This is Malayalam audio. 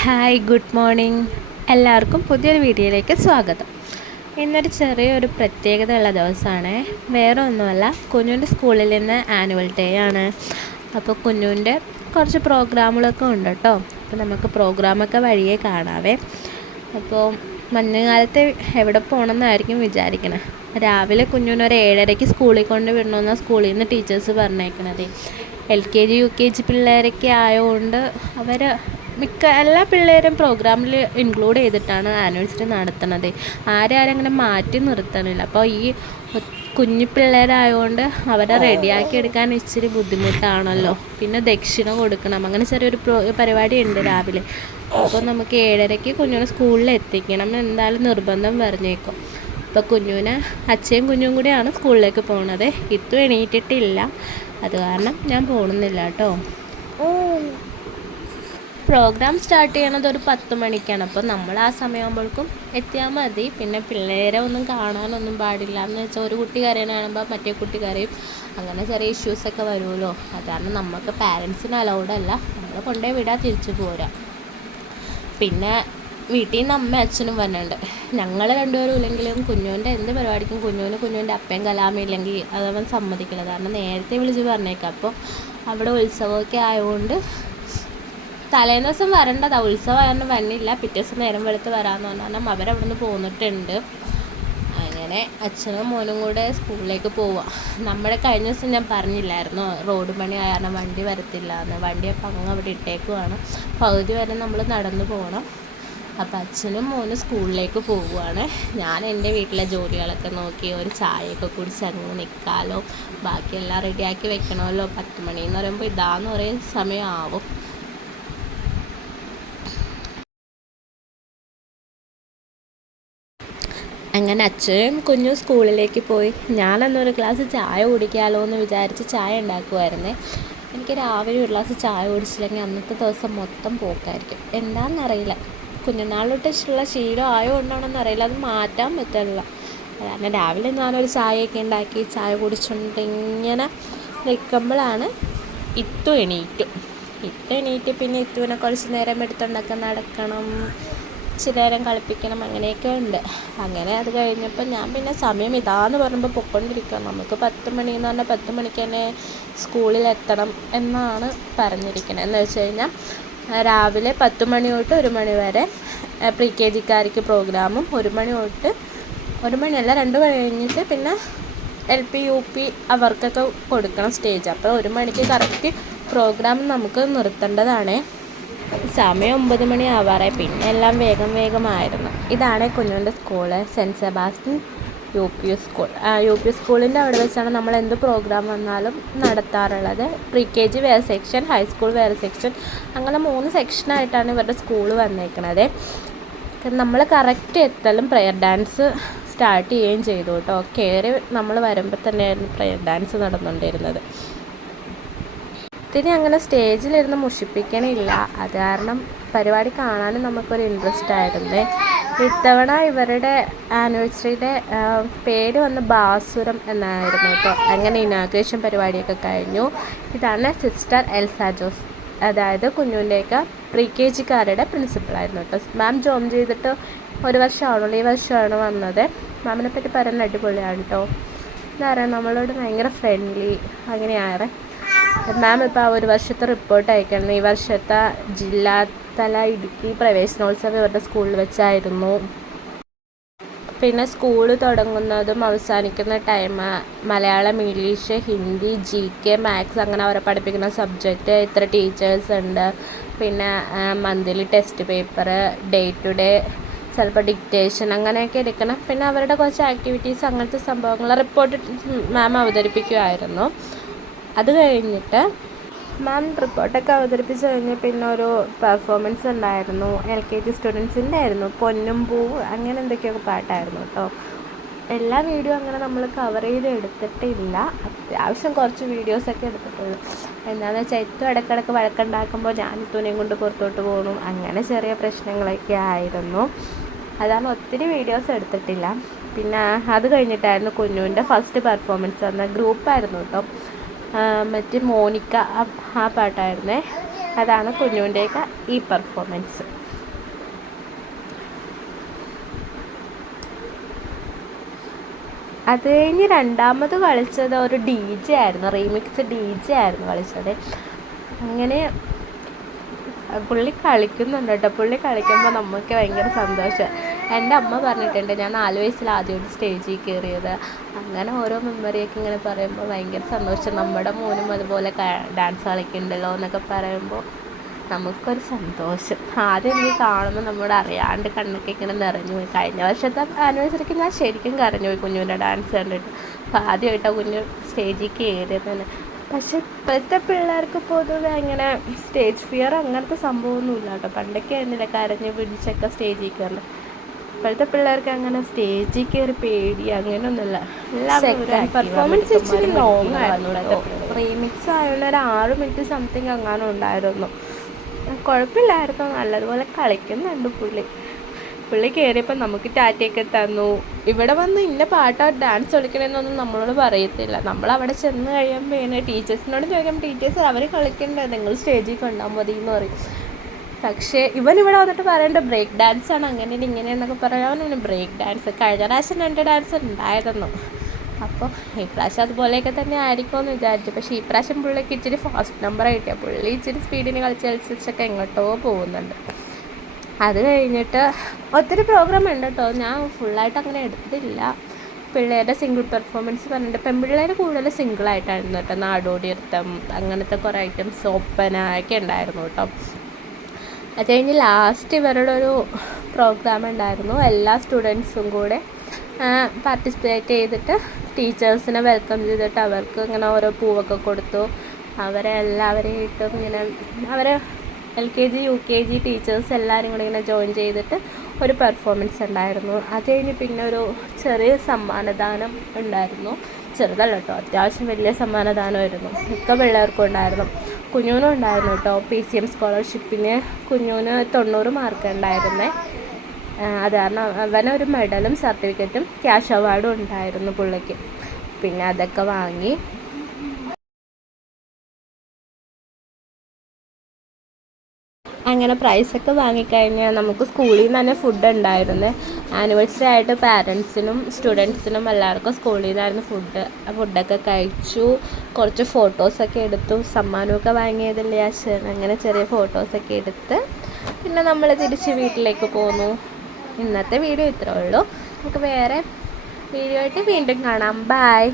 Hi, good morning. എല്ലാവർക്കും പുതിയൊരു വീഡിയോയിലേക്ക് സ്വാഗതം. ഇന്നൊരു ചെറിയൊരു പ്രത്യേകതയുള്ള ദിവസമാണ്. വേറെ ഒന്നുമല്ല, കുഞ്ഞുൻ്റെ സ്കൂളിൽ നിന്ന് ആനുവൽ ഡേ ആണ്. അപ്പോൾ കുഞ്ഞുൻ്റെ കുറച്ച് പ്രോഗ്രാമുകളൊക്കെ ഉണ്ട് കേട്ടോ. അപ്പോൾ നമുക്ക് പ്രോഗ്രാമൊക്കെ വഴിയേ കാണാവേ. അപ്പോൾ മഞ്ഞുകാലത്ത് എവിടെ പോകണമെന്നായിരിക്കും വിചാരിക്കണേ. രാവിലെ കുഞ്ഞിനൊരു 7:30 സ്കൂളിൽ കൊണ്ട് വിടണമെന്നാണ് സ്കൂളിൽ നിന്ന് ടീച്ചേഴ്സ് പറഞ്ഞേക്കണത്. LKG UKG പിള്ളേരൊക്കെ ആയതുകൊണ്ട് എല്ലാ പിള്ളേരും പ്രോഗ്രാമിൽ ഇൻക്ലൂഡ് ചെയ്തിട്ടാണ് ആനിവേഴ്സറി നടത്തുന്നത്. ആരും അങ്ങനെ മാറ്റി നിർത്തണില്ല. അപ്പോൾ ഈ കുഞ്ഞു പിള്ളേരായതുകൊണ്ട് അവരെ റെഡിയാക്കി എടുക്കാൻ ഇച്ചിരി ബുദ്ധിമുട്ടാണല്ലോ. പിന്നെ ദക്ഷിണ കൊടുക്കണം, അങ്ങനെ ചെറിയൊരു പരിപാടി ഉണ്ട് രാവിലെ. അപ്പോൾ നമുക്ക് 7:30 കുഞ്ഞിനെ സ്കൂളിൽ എത്തിക്കണം എന്തായാലും നിർബന്ധം പറഞ്ഞേക്കും. അപ്പോൾ കുഞ്ഞുവിന് അച്ഛയും കുഞ്ഞും കൂടിയാണ് സ്കൂളിലേക്ക് പോകുന്നത്. ഇത്തും എണീറ്റിട്ടില്ല, അത് കാരണം ഞാൻ പോകുന്നില്ല കേട്ടോ. പ്രോഗ്രാം സ്റ്റാർട്ട് ചെയ്യണത് ഒരു 10 മണിക്കാണ്. അപ്പോൾ നമ്മൾ ആ സമയമാകുമ്പോഴേക്കും എത്തിയാൽ മതി. പിന്നെ പിള്ളേരെ ഒന്നും കാണാനൊന്നും പാടില്ല എന്ന് വെച്ചാൽ ഒരു കുട്ടി കരയണാകുമ്പോൾ മറ്റേ കുട്ടി കരയും, അങ്ങനെ ചെറിയ ഇഷ്യൂസൊക്കെ വരുമല്ലോ. അതാണ് നമുക്ക് പാരൻസിന് അലൗഡല്ല. നമ്മൾ കൊണ്ടുപോയി വിടാൻ തിരിച്ചു പോരാ. പിന്നെ വീട്ടിൽ നിന്ന് അമ്മയും അച്ഛനും വന്നിട്ടുണ്ട്. ഞങ്ങൾ രണ്ടുപേരും ഇല്ലെങ്കിലും കുഞ്ഞുവിൻ്റെ എന്ത് പരിപാടിക്കും കുഞ്ഞുവിൻ്റെ അപ്പയും കലാമയില്ലെങ്കിൽ അതവൻ സമ്മതിക്കില്ല. കാരണം നേരത്തെ വിളിച്ച് പറഞ്ഞേക്കാം. അപ്പോൾ അവിടെ ഉത്സവമൊക്കെ ആയതുകൊണ്ട് തലേന്ന് ദിവസം വരേണ്ടതാണ്. ഉത്സവമായിരുന്നു വന്നില്ല. പിറ്റേ ദിവസം നേരം വെളുത്ത് വരാമെന്ന് പറഞ്ഞാൽ അവരവിടെ നിന്ന് പോന്നിട്ടുണ്ട്. അങ്ങനെ അച്ഛനും മോനും കൂടെ സ്കൂളിലേക്ക് പോവുക. നമ്മുടെ കഴിഞ്ഞ ദിവസം ഞാൻ പറഞ്ഞില്ലായിരുന്നു റോഡ് പണി കാരണം വണ്ടി വരത്തില്ല എന്ന്. വണ്ടി അപ്പം അങ്ങ് അവിടെ ഇട്ടേക്കുവാണ്. പകുതി വരെ നമ്മൾ നടന്നു പോകണം. അപ്പോൾ അച്ഛനും മോനും സ്കൂളിലേക്ക് പോവുകയാണ്. ഞാൻ എൻ്റെ വീട്ടിലെ ജോലികളൊക്കെ നോക്കി ഒരു ചായയൊക്കെ കുടിച്ച് അങ്ങ് നിൽക്കാമല്ലോ. ബാക്കിയെല്ലാം റെഡിയാക്കി വെക്കണമല്ലോ. 10 മണിയെന്ന് പറയുമ്പോൾ ഇതാന്ന് പറയുന്ന സമയമാവും. അങ്ങനെ അച്ഛനും കുഞ്ഞും സ്കൂളിലേക്ക് പോയി. ഞാനന്നൊരു ഗ്ലാസ് ചായ കുടിക്കാമല്ലോ എന്ന് വിചാരിച്ച് ചായ ഉണ്ടാക്കുമായിരുന്നേ. എനിക്ക് രാവിലെ ഒരു ഗ്ലാസ് ചായ കുടിച്ചില്ലെങ്കിൽ അന്നത്തെ ദിവസം മൊത്തം പോക്കായിരിക്കും. എന്താണെന്നറിയില്ല, കുഞ്ഞുനാളിലോട്ടുള്ള ശീലം ആയതുകൊണ്ടാണെന്ന് അറിയില്ല, അത് മാറ്റാൻ പറ്റില്ല. കാരണം രാവിലെ ഞാനൊരു ചായയൊക്കെ ഉണ്ടാക്കി ചായ കുടിച്ചുകൊണ്ട് ഇങ്ങനെ നിൽക്കുമ്പോഴാണ് ഇത്തു എണീറ്റ്. പിന്നെ ഇത്തുവിനെ കുറച്ച് നേരം എടുത്തുകൊണ്ടൊക്കെ നടക്കണം, ഇച്ചിരി നേരം കളിപ്പിക്കണം, അങ്ങനെയൊക്കെ ഉണ്ട്. അങ്ങനെ അത് കഴിഞ്ഞപ്പോൾ ഞാൻ പിന്നെ സമയം ഇതാന്ന് പറയുമ്പോൾ പൊയ്ക്കൊണ്ടിരിക്കുക. നമുക്ക് 10 മണിയെന്ന് പറഞ്ഞാൽ 10 മണിക്ക് തന്നെ സ്കൂളിലെത്തണം എന്നാണ് പറഞ്ഞിരിക്കുന്നത്. എന്ന് വെച്ച് കഴിഞ്ഞാൽ രാവിലെ 10 മണി തൊട്ട് 1 മണി വരെ PKGക്കാർക്ക് പ്രോഗ്രാമും, 1 മണി തൊട്ട് 1 മണിയല്ല 2 മണി കഴിഞ്ഞിട്ട് പിന്നെ LP UP അവർക്കൊക്കെ കൊടുക്കണം സ്റ്റേജ്. അപ്പോൾ 1 മണിക്ക് കറക്റ്റ് പ്രോഗ്രാം നമുക്ക് നിർത്തേണ്ടതാണ്. സമയം 9 മണി ആവാറായി. പിന്നെ എല്ലാം വേഗമായിരുന്നു. ഇതാണ് കുഞ്ഞുൻ്റെ school, saint Sebastian UP school. UP സ്കൂളിൻ്റെ അവിടെ വെച്ചാണ് നമ്മൾ എന്ത് പ്രോഗ്രാം വന്നാലും നടത്താറുള്ളത്. PKG വേറെ സെക്ഷൻ, ഹൈസ്കൂൾ വേറെ സെക്ഷൻ, അങ്ങനെ 3 സെക്ഷനായിട്ടാണ് ഇവരുടെ സ്കൂൾ വന്നേക്കുന്നത്. നമ്മൾ കറക്റ്റ് എത്തലും പ്രെയർ ഡാൻസ് സ്റ്റാർട്ട് ചെയ്യുകയും ചെയ്തു കേട്ടോ. കയറി നമ്മൾ വരുമ്പോൾ തന്നെയായിരുന്നു പ്രെയർ ഡാൻസ് നടന്നുകൊണ്ടിരുന്നത്. ഒത്തിരി അങ്ങനെ സ്റ്റേജിലിരുന്ന് മുഷിപ്പിക്കണില്ല, അത് കാരണം പരിപാടി കാണാനും നമുക്കൊരു ഇൻട്രസ്റ്റ് ആയിരുന്നു. ഇത്തവണ ഇവരുടെ ആനിവേഴ്സറിയുടെ പേര് വന്ന് ബാസുരം എന്നായിരുന്നു കേട്ടോ. അങ്ങനെ ഇനാഗ്രേഷൻ പരിപാടിയൊക്കെ കഴിഞ്ഞു. ഇതാണ് സിസ്റ്റർ എൽസ ജോസ്, അതായത് കുഞ്ഞുൻ്റെയൊക്കെ PKGക്കാരുടെ പ്രിൻസിപ്പളായിരുന്നു കേട്ടോ. മാം ജോയിൻ ചെയ്തിട്ട് 1 വർഷമാണുള്ളൂ, ഈ വർഷമാണ് വന്നത്. മാമിനെ പറ്റി പറയുന്നത് അടിപൊളിയാണ് കേട്ടോ. എന്താ പറയുക, നമ്മളോട് ഭയങ്കര ഫ്രണ്ട്ലി അങ്ങനെയാണ്. മാം ഇപ്പോൾ ആ 1 വർഷത്തെ റിപ്പോർട്ട് അയക്കണം. ഈ വർഷത്തെ ജില്ലാതല ഇടുക്കി പ്രവേശനോത്സവം ഇവരുടെ സ്കൂളിൽ വെച്ചായിരുന്നു. പിന്നെ സ്കൂൾ തുടങ്ങുന്നതും അവസാനിക്കുന്ന time Malayalam, English, Hindi, GK, maths, അങ്ങനെ അവരെ പഠിപ്പിക്കുന്ന സബ്ജക്റ്റ്, ഇത്ര ടീച്ചേഴ്സ് ഉണ്ട്. പിന്നെ monthly test paper, day to day ചിലപ്പോൾ ഡിക്റ്റേഷൻ, അങ്ങനെയൊക്കെ എടുക്കണം. പിന്നെ അവരുടെ കുറച്ച് ആക്ടിവിറ്റീസ്, അങ്ങനത്തെ സംഭവങ്ങൾ റിപ്പോർട്ട് മാം അവതരിപ്പിക്കുമായിരുന്നു. അത് കഴിഞ്ഞിട്ട് മാം റിപ്പോർട്ടൊക്കെ അവതരിപ്പിച്ച് കഴിഞ്ഞ് പിന്നെ ഒരു പെർഫോമൻസ് ഉണ്ടായിരുന്നു. LKG സ്റ്റുഡൻസിൻ്റെ ആയിരുന്നു. പൊന്നും പൂവ് അങ്ങനെ എന്തൊക്കെയൊക്കെ പാട്ടായിരുന്നു കേട്ടോ. എല്ലാ വീഡിയോ അങ്ങനെ നമ്മൾ കവർ ചെയ്ത് എടുത്തിട്ടില്ല, അത്യാവശ്യം കുറച്ച് വീഡിയോസൊക്കെ എടുത്തിട്ടുള്ളൂ. എന്താണെന്ന് വെച്ചാൽ ഏറ്റവും ഇടയ്ക്കിടയ്ക്ക് വഴക്കുണ്ടാക്കുമ്പോൾ ഞാൻ തുണിയും കൊണ്ട് പുറത്തോട്ട് പോകണം, അങ്ങനെ ചെറിയ പ്രശ്നങ്ങളൊക്കെ ആയിരുന്നു. അതാണ് ഒത്തിരി വീഡിയോസ് എടുത്തിട്ടില്ല. പിന്നെ അത് കഴിഞ്ഞിട്ടായിരുന്നു കുഞ്ഞുവിൻ്റെ ഫസ്റ്റ് പെർഫോമൻസ് വന്ന ഗ്രൂപ്പായിരുന്നു കേട്ടോ. മറ്റേ മോനിക്ക ആ പാട്ടായിരുന്നേ. അതാണ് കുഞ്ഞുവിൻ്റെയൊക്കെ ഈ പെർഫോമൻസ്. അത് കഴിഞ്ഞ് രണ്ടാമത് കളിച്ചത് ഒരു DJ ആയിരുന്നു, റീമിക്സ് DJ ആയിരുന്നു കളിച്ചത്. അങ്ങനെ പുള്ളി കളിക്കുന്നുണ്ട് കേട്ടോ. പുള്ളി കളിക്കുമ്പോൾ നമുക്ക് ഭയങ്കര സന്തോഷം. എൻ്റെ അമ്മ പറഞ്ഞിട്ടുണ്ട് ഞാൻ 4 വയസ്സിൽ ആദ്യമായിട്ട് സ്റ്റേജിൽ കയറിയത്. അങ്ങനെ ഓരോ മെമ്മറിയൊക്കെ ഇങ്ങനെ പറയുമ്പോൾ ഭയങ്കര സന്തോഷം. നമ്മുടെ മോനും അതുപോലെ ഡാൻസ് കളിക്കുന്നുണ്ടല്ലോ എന്നൊക്കെ പറയുമ്പോൾ നമുക്കൊരു സന്തോഷം. ആദ്യം എനിക്ക് കാണുമ്പോൾ നമ്മുടെ അറിയാണ്ട് കണ്ണൊക്കെ ഇങ്ങനെ നിറഞ്ഞു പോയി. കഴിഞ്ഞ വർഷത്തെ ആനിവേഴ്സറിക്ക് ഞാൻ ശരിക്കും കരഞ്ഞു പോയി കുഞ്ഞുവിൻ്റെ ഡാൻസ് കണ്ടിട്ട്. അപ്പോൾ ആദ്യമായിട്ടാണ് കുഞ്ഞു സ്റ്റേജിൽ കയറിയത് തന്നെ. പക്ഷെ ഇപ്പോഴത്തെ പിള്ളേർക്ക് പൊതുവെ അങ്ങനെ സ്റ്റേജ് ഫിയർ അങ്ങനത്തെ സംഭവമൊന്നുമില്ല കേട്ടോ. പണ്ടൊക്കെ ആയിരുന്നില്ല കരഞ്ഞ് പിടിച്ചൊക്കെ സ്റ്റേജിൽ കയറണം. ഇപ്പോഴത്തെ പിള്ളേർക്ക് അങ്ങനെ സ്റ്റേജിൽ കയറി പേടി അങ്ങനെയൊന്നുമില്ല. പെർഫോമൻസ് ഇച്ചിരി ലോങ് ആയിരുന്നു കേട്ടോ. റീമിക്സ് ആയതുകൊണ്ട് ഒരു 6 മിനിറ്റ് സംതിങ് അങ്ങനെ ഉണ്ടായിരുന്നു. കുഴപ്പമില്ലായിരുന്നു, നല്ലതുപോലെ കളിക്കുന്നുണ്ട് പുള്ളി കയറിയപ്പോൾ നമുക്ക് ടാറ്റയൊക്കെ തന്നു. ഇവിടെ വന്ന് ഇന്ന പാട്ടാ ഡാൻസ് കളിക്കണമെന്നൊന്നും നമ്മളോട് പറയത്തില്ല. നമ്മളവിടെ ചെന്ന് കഴിയുമ്പോൾ പിന്നെ ടീച്ചേഴ്സിനോട് ചോദിക്കുമ്പോൾ ടീച്ചേഴ്സ് അവർ കളിക്കണ്ടേ, നിങ്ങൾ സ്റ്റേജിൽ കൊണ്ടാൽ മതി എന്ന് പറയും. പക്ഷേ ഇവിടെ വന്നിട്ട് പറയേണ്ട ബ്രേക്ക് ഡാൻസാണ് അങ്ങനെയാണ് ഇങ്ങനെയെന്നൊക്കെ പറയാൻ. ബ്രേക്ക് ഡാൻസ് കഴിഞ്ഞ പ്രാവശ്യം 2 ഡാൻസ് ഉണ്ടായിരുന്നു. അപ്പോൾ ഈ പ്രാവശ്യം അതുപോലെയൊക്കെ തന്നെ ആയിരിക്കുമെന്ന് വിചാരിച്ചു. പക്ഷേ ഈ പ്രാവശ്യം പുള്ളിക്ക് ഇച്ചിരി ഫാസ്റ്റ് നമ്പർ കിട്ടിയാൽ പുള്ളി ഇച്ചിരി സ്പീഡിന് കളിച്ചൊക്കെ എങ്ങോട്ടോ പോകുന്നുണ്ട്. അത് കഴിഞ്ഞിട്ട് ഒത്തിരി പ്രോഗ്രാം ഉണ്ട് കേട്ടോ. ഞാൻ ഫുള്ളായിട്ട് അങ്ങനെ എടുത്തില്ല. പിള്ളേരുടെ സിംഗിൾ പെർഫോമൻസ് പറഞ്ഞിട്ട് പെൺപിള്ളേർ കൂടുതൽ സിംഗിളായിട്ടായിരുന്നു കേട്ടോ. നാടോടി നൃത്തം അങ്ങനത്തെ കുറേ ഐറ്റംസ്, ഒപ്പന ഒക്കെ ഉണ്ടായിരുന്നു കേട്ടോ. അത് കഴിഞ്ഞ് ലാസ്റ്റ് ഇവരുടെ ഒരു പ്രോഗ്രാം ഉണ്ടായിരുന്നു. എല്ലാ സ്റ്റുഡൻസും കൂടെ പാർട്ടിസിപ്പേറ്റ് ചെയ്തിട്ട് ടീച്ചേഴ്സിനെ വെൽക്കം ചെയ്തിട്ട് അവർക്ക് ഇങ്ങനെ ഓരോ പൂവൊക്കെ കൊടുത്തു. അവരെ എല്ലാവരെയായിട്ടും ഇങ്ങനെ അവരെ LKG UKG ടീച്ചേഴ്സ് എല്ലാവരും കൂടെ ഇങ്ങനെ ജോയിൻ ചെയ്തിട്ട് ഒരു പെർഫോമൻസ് ഉണ്ടായിരുന്നു. അത് കഴിഞ്ഞ് പിന്നെ ഒരു ചെറിയ സമ്മാനദാനം ഉണ്ടായിരുന്നു. ചെറുതല്ല കേട്ടോ, അത്യാവശ്യം വലിയ സമ്മാനദാനമായിരുന്നു. മിക്ക പിള്ളേർക്കും ഉണ്ടായിരുന്നു. കുഞ്ഞുവിനും ഉണ്ടായിരുന്നു കേട്ടോ. PCM സ്കോളർഷിപ്പിന് കുഞ്ഞുവിന് 90 മാർക്ക് ഉണ്ടായിരുന്നേ. അത് കാരണം അവനൊരു മെഡലും സർട്ടിഫിക്കറ്റും ക്യാഷ് അവാർഡും ഉണ്ടായിരുന്നു പുള്ളിക്ക്. പിന്നെ അതൊക്കെ വാങ്ങി. അങ്ങനെ പ്രൈസൊക്കെ വാങ്ങിക്കഴിഞ്ഞാൽ നമുക്ക് സ്കൂളിൽ നിന്ന് തന്നെ ഫുഡ് ഉണ്ടായിരുന്നു. ആനിവേഴ്സറി ആയിട്ട് പാരൻസിനും സ്റ്റുഡൻസിനും എല്ലാവർക്കും സ്കൂളിൽ നിന്നായിരുന്നു ഫുഡൊക്കെ കഴിച്ചു. കുറച്ച് ഫോട്ടോസൊക്കെ എടുത്തു. സമ്മാനമൊക്കെ വാങ്ങിയതല്ലേ അങ്ങനെ ചെറിയ ഫോട്ടോസൊക്കെ എടുത്ത് പിന്നെ നമ്മൾ തിരിച്ച് വീട്ടിലേക്ക് പോന്നു. ഇന്നത്തെ വീഡിയോ ഇത്രേ ഉള്ളൂ. നമുക്ക് വേറെ വീഡിയോ ആയിട്ട് വീണ്ടും കാണാം. ബൈ.